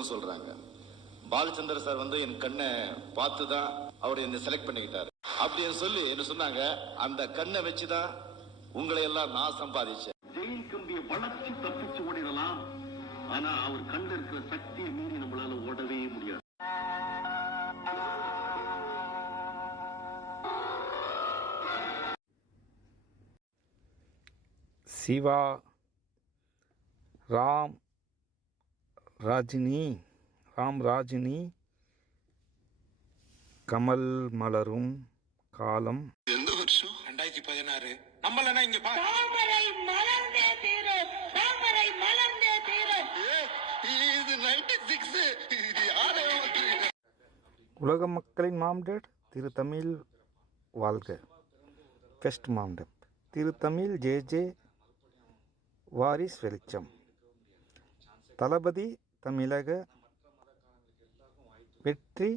பேசுவோம் சொல்றாங்க. பாலச்சந்தர் சார் வந்து என் கண்ணை பார்த்து தான் அவர் என்னை செலக்ட் பண்ணிக்கிட்டாரு அப்படின்னு சொல்லி என்ன சொன்னாங்க. அந்த கண்ணை வச்சுதான் உங்களை எல்லாம் நான் சம்பாதிச்சேன். ஜெயில் கம்பியை வளர்ச்சி தப்பிச்சு ஓடிடலாம், ஆனா அவர் கண்ணில் இருக்கிற சக்தியை மீறி நம்மளால ஓடவே முடியாது. சிவா, ராம் ராஜினி, கமல் மலரும் காலம். எந்த வருஷம்? 2016. நம்மளனா இங்க பா. தாமரை மலர்ந்தே தீரும், தாமரை மலர்ந்தே தீரும். இது 96. இது யாரே வந்து உலக மக்களின் மாம்டேட் திரு தமிழ் வாழ்க. ஃபெஸ்ட் மாம்டேட் திரு தமிழ் ஜே வாரிஸ் வெளிச்சம். தளபதி தமிழக வெற்றி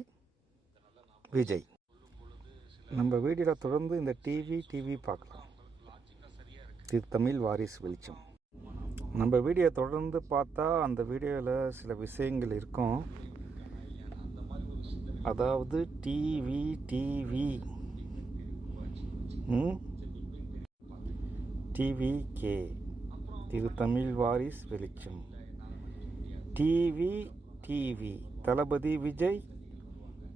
விஜய். நம்ம வீடியோவில் தொடர்ந்து இந்த டிவி பார்க்கலாம். திரு தமிழ் வாரிஸ் வெளிச்சம். நம்ம வீடியோ தொடர்ந்து பார்த்தா அந்த வீடியோவில் சில விஷயங்கள் இருக்கும். அதாவது டிவிகே திரு தமிழ் வாரிஸ் வெளிச்சம். டிவி தளபதி விஜய்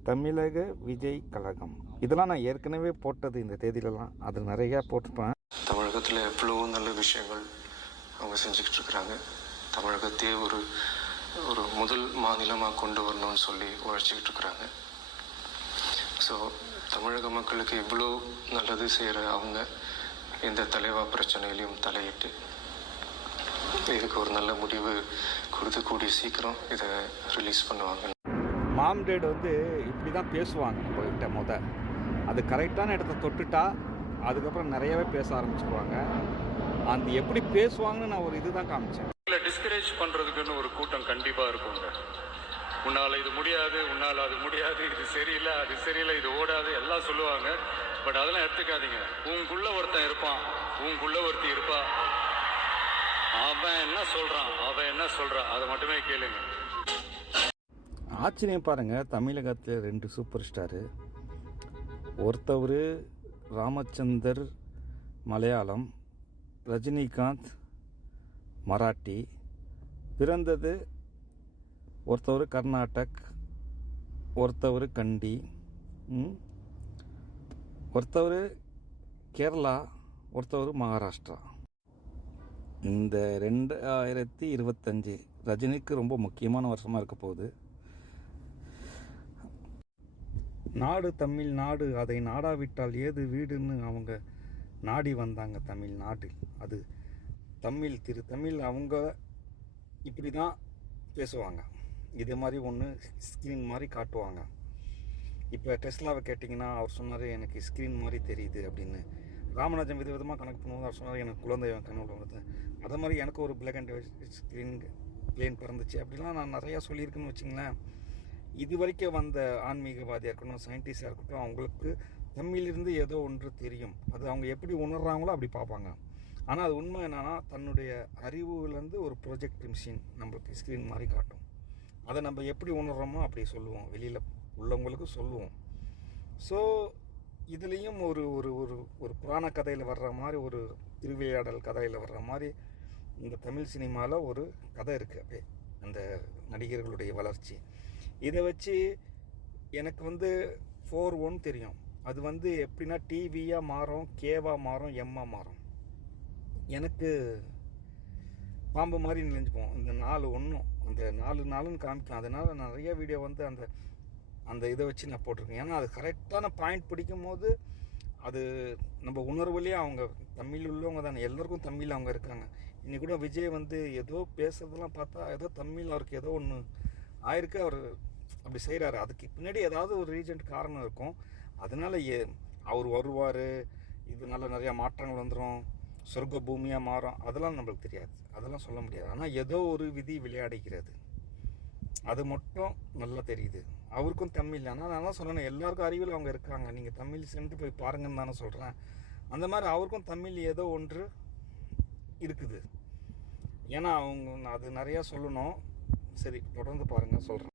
தமிழக விஜய் கழகம். இதெல்லாம் நான் ஏற்கனவே போட்டது இந்த தேதியிலலாம். அது நிறையா போட்டிருப்பேன். தமிழகத்தில் எவ்வளோ நல்ல விஷயங்கள் அவங்க செஞ்சுக்கிட்டு இருக்கிறாங்க. தமிழகத்தையே ஒரு முதல் மாநிலமாக கொண்டு வரணும்னு சொல்லி உழைச்சிக்கிட்டு இருக்கிறாங்க. ஸோ தமிழக மக்களுக்கு இவ்வளோ நல்லது செய்கிற அவங்க எந்த தலைவா பிரச்சனையிலையும் தலையிட்டு இதுக்கு ஒரு நல்ல முடிவு கொடுத்து கூடிய சீக்கிரம் இதை ரிலீஸ் பண்ணுவாங்க. மாம்டேட் வந்து இப்படி தான் பேசுவாங்க நம்மகிட்ட. அது கரெக்டான இடத்த தொட்டுட்டா அதுக்கப்புறம் நிறையவே பேச ஆரம்பிச்சுக்குவாங்க. அந்த எப்படி பேசுவாங்கன்னு நான் ஒரு இதுதான் காமிச்சேன். இல்லை, டிஸ்கரேஜ் பண்ணுறதுக்குன்னு ஒரு கூட்டம் கண்டிப்பாக இருக்குங்க. உன்னால் இது முடியாது, உன்னால் அது முடியாது, இது சரியில்லை, அது சரியில்லை, இது ஓடாது எல்லாம் சொல்லுவாங்க. பட் அதெல்லாம் எடுத்துக்காதீங்க. உங்களுக்குள்ள ஒருத்தன் இருப்பான், உங்களுக்குள்ள ஒருத்தி இருப்பா. அவன் என்ன சொல்கிறான் அதை மட்டுமே கேளுங்க. ஆச்சரியம் பாருங்கள், தமிழகத்தில் 2 சூப்பர் ஸ்டாரு. ஒருத்தவர் ராமச்சந்தர் மலையாளம், ரஜினிகாந்த் மராட்டி. பிறந்தது ஒருத்தவர் கர்நாடக், ஒருத்தவர் கண்டி, ஒருத்தவர் கேரளா, ஒருத்தவர் மகாராஷ்டிரா. இந்த 2025 ரஜினிக்கு ரொம்ப முக்கியமான வருஷமாக இருக்க போகுது. நாடு தமிழ்நாடு, அதை நாடாவிட்டால் ஏது வீடுன்னு அவங்க நாடி வந்தாங்க தமிழ்நாடு. அது திரு தமிழ் அவங்க இப்படி தான் பேசுவாங்க. இதே மாதிரி ஒன்று ஸ்க்ரீன் மாதிரி காட்டுவாங்க. இப்போ டெஸ்லாவை கேட்டிங்கன்னா அவர் சொன்னார் எனக்கு ஸ்க்ரீன் மாதிரி தெரியுது அப்படின்னு. ராமராஜன் விதவிதமாக கணக்கு பண்ணும்போது அவர் சொன்னார் எனக்கு குழந்தை கனவுல வருது. அதே மாதிரி எனக்கு ஒரு black and white screen plane பிறந்துச்சு அப்படிலாம் நான் நிறையா சொல்லியிருக்குன்னு வச்சிங்களேன். இது வரைக்கும் வந்த ஆன்மீகவாதியாக இருக்கட்டும், சயின்டிஸ்டாக இருக்கட்டும், அவங்களுக்கு தமிழிலிருந்து ஏதோ ஒன்று தெரியும். அது அவங்க எப்படி உணர்றாங்களோ அப்படி பார்ப்பாங்க. ஆனால் அது உண்மை என்னென்னா தன்னுடைய அறிவுலேருந்து ஒரு ப்ரொஜெக்ட் மிஷின் நம்மளுக்கு ஸ்க்ரீன் மாதிரி காட்டும். அதை நம்ம எப்படி உணர்கிறோமோ அப்படி சொல்லுவோம், வெளியில் உள்ளவங்களுக்கு சொல்லுவோம். ஸோ இதுலேயும் ஒரு ஒரு ஒரு ஒரு புராண கதையில் வர்ற மாதிரி, ஒரு திருவிளையாடல் கதையில் வர்ற மாதிரி இந்த தமிழ் சினிமாவில் ஒரு கதை இருக்குது. அப்படியே அந்த நடிகர்களுடைய வளர்ச்சி. இதை வச்சு எனக்கு வந்து 4-1 தெரியும். அது வந்து எப்படின்னா டிவியாக மாறும், கேவாக மாறும், எம்மாக மாறும். எனக்கு பாம்பு மாதிரி நினைஞ்சுப்போம். இந்த 4-1 அந்த 4-4ன்னு காமிக்கும். அதனால் நான் நிறைய வீடியோ வந்து அந்த இதை வச்சு நான் போட்டிருக்கேன். ஏன்னா அது கரெக்டான பாயிண்ட் பிடிக்கும் போது அது நம்ம உணர்வுலேயே அவங்க தமிழ் உள்ளவங்க தானே, எல்லாருக்கும் தமிழ் அவங்க இருக்காங்க. இன்னைக்கு கூட விஜய் வந்து ஏதோ பேசுறதெல்லாம் பார்த்தா ஏதோ தமிழ் அவருக்கு ஏதோ ஒன்று ஆயிருக்கு, அவர் அப்படி செய்கிறாரு. அதுக்கு பின்னாடி ஏதாவது ஒரு ரீசன்ட் காரணம் இருக்கும். அதனால அவர் வருவார், இது நல்ல நிறையா மாற்றங்கள் வந்துடும், சொர்க்க பூமியாக மாறும், அதெல்லாம் நம்மளுக்கு தெரியாது, அதெல்லாம் சொல்ல முடியாது. ஆனால் ஏதோ ஒரு விதி விளையாடுகிறது, அது மட்டும் நல்லா தெரியுது. அவருக்கும் தமிழ், ஆனால் நான் தான் சொல்கிறேன் எல்லாருக்கும் அறிவில் அவங்க இருக்காங்க. நீங்கள் தமிழ் சென்று போய் பாருங்கன்னு தானே சொல்கிறேன். அந்த மாதிரி அவருக்கும் தமிழ் ஏதோ ஒன்று இருக்குது. ஏன்னா அவங்க அது நிறையா சொல்லணும். சரி தொடர்ந்து பாருங்கள், சொல்கிறேன்.